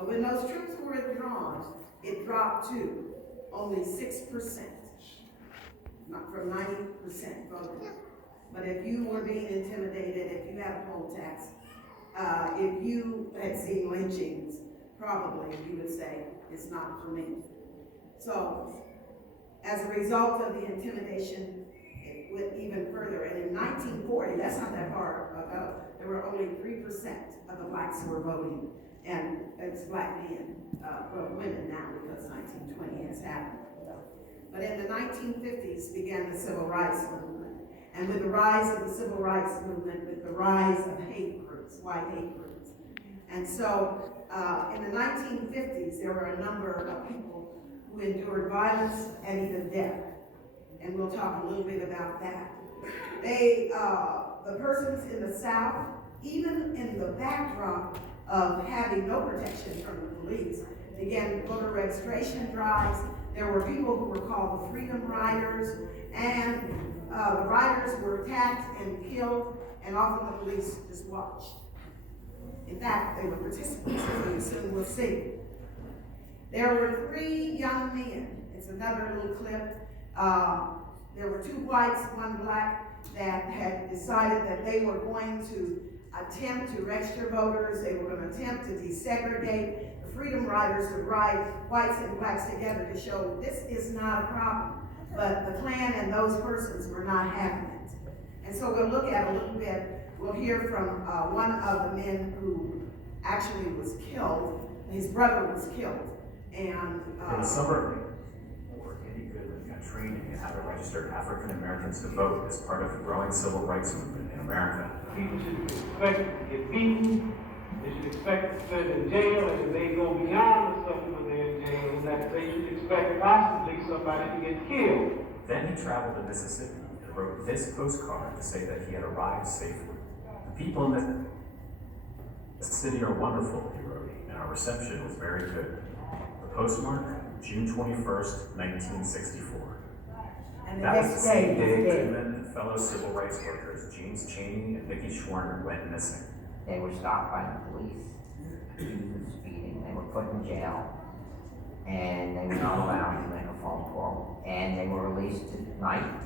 But when those troops were withdrawn, it dropped to only 6%, not from 90% voting. But if you were being intimidated, if you had a poll tax, if you had seen lynchings, probably you would say, it's not for me. So, as a result of the intimidation, it went even further. And in 1940, that's not that far ago, there were only 3% of the blacks who were voting, and it's black men, well, women now, because 1920 has happened. But in the 1950s began the Civil Rights Movement. And with the rise of the Civil Rights Movement, with the rise of hate groups, white hate groups. And so in the 1950s, there were a number of people who endured violence and even death. And we'll talk a little bit about that. The persons in the South, even in the backdrop of having no protection from the police, began voter registration drives. There were people who were called the Freedom Riders, and the riders were attacked and killed, and often the police just watched. In fact, they were participants, as we soon will see. There were 3 young men. It's another little clip. There were 2 whites, 1 black, that had decided that they were going to attempt to register voters. They were going to attempt to desegregate. The Freedom Riders would ride whites and blacks together to show this is not a problem. But the Klan and those persons were not having it. And so we'll look at a little bit. We'll hear from one of the men who actually was killed. His brother was killed. And in the summer, Andy Goodman got training in how to register African Americans to vote as part of the growing civil rights movement in America. People should expect to get beaten, they should expect to spend in jail, and if they go beyond the stuff when they're in jail, that they should expect possibly somebody to get killed. Then he traveled to Mississippi and wrote this postcard to say that he had arrived safely. The people in the city are wonderful, he wrote, and our reception was very good. The postmark, June 21st, 1964. and That was the same day day. Goodman and fellow civil rights workers James Chaney and Mickey Schwerner went missing. They were stopped by the police, accused of speeding. They were put in jail, and they were not allowed to make a phone call. And they were released at night.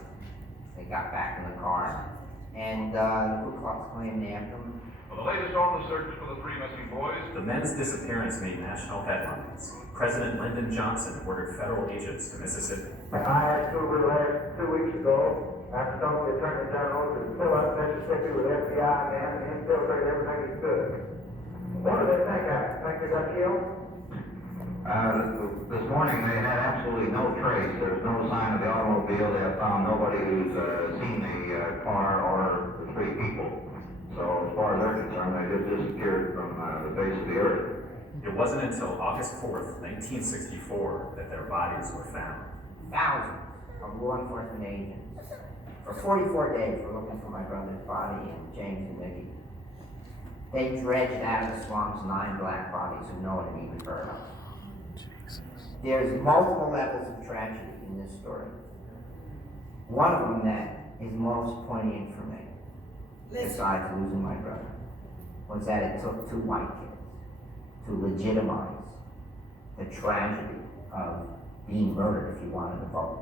They got back in the car, and the Ku Klux Klan nabbed them. Well, the latest on the search for the 3 missing boys. The men's disappearance made national headlines. President Lyndon Johnson ordered federal agents to Mississippi. I had Hoover last 2 weeks ago. I told the Attorney General to fill up Mississippi with FBI men and infiltrate everything he could. What do they think happened? Think they got killed? This morning they had absolutely no trace. There's no sign of the automobile. They have found nobody who's seen the car or the 3 people. So as far as they're concerned, they just disappeared from the face of the earth. It wasn't until August 4th, 1964 that their bodies were found. Thousands of law enforcement agents. For 44 days, we're looking for my brother's body and James and Mickey. They dredged out of the swamps 9 black bodies who no one had even heard of. There's multiple levels of tragedy in this story. One of them that is most poignant for me, besides losing my brother, was that it took 2 white kids to legitimize the tragedy of being murdered if you wanted to vote.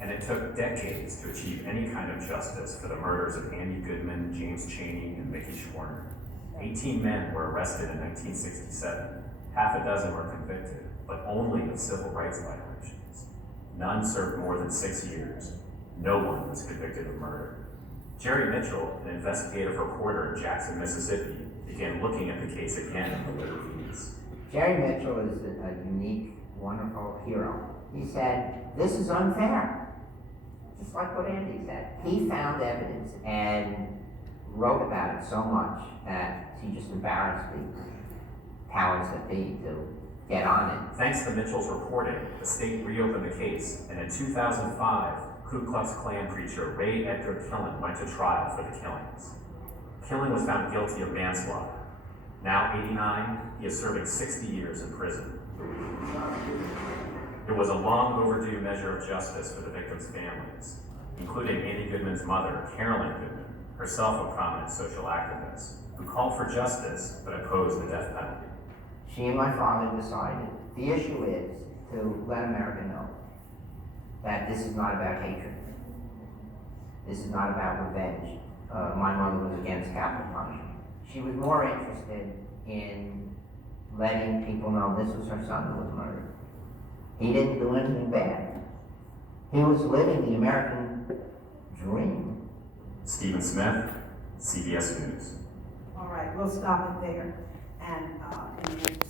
And it took decades to achieve any kind of justice for the murders of Andy Goodman, James Chaney, and Mickey Schwerner. 18 men were arrested in 1967. Half a dozen were convicted, but only of civil rights violations. None served more than 6 years. No one was convicted of murder. Jerry Mitchell, an investigative reporter in Jackson, Mississippi, began looking at the case again in the later years. Jerry Mitchell is a unique, wonderful hero. He said, this is unfair. Just like what Andy said. He found evidence and wrote about it so much that he just embarrassed the powers that be to get on it. Thanks to Mitchell's reporting, the state reopened the case, and in 2005, Ku Klux Klan preacher Ray Edgar Killen went to trial for the killings. Killen was found guilty of manslaughter. Now 89, he is serving 60 years in prison. It was a long overdue measure of justice for the victims' families, including Andy Goodman's mother, Carolyn Goodman, herself a prominent social activist, who called for justice but opposed the death penalty. She and my father decided the issue is to let America know that this is not about hatred. This is not about revenge. My mother was against capital punishment. She was more interested in letting people know this was her son who was murdered. He didn't do anything bad. He was living the American dream. Stephen Smith, CBS News. All right, we'll stop it there. And in the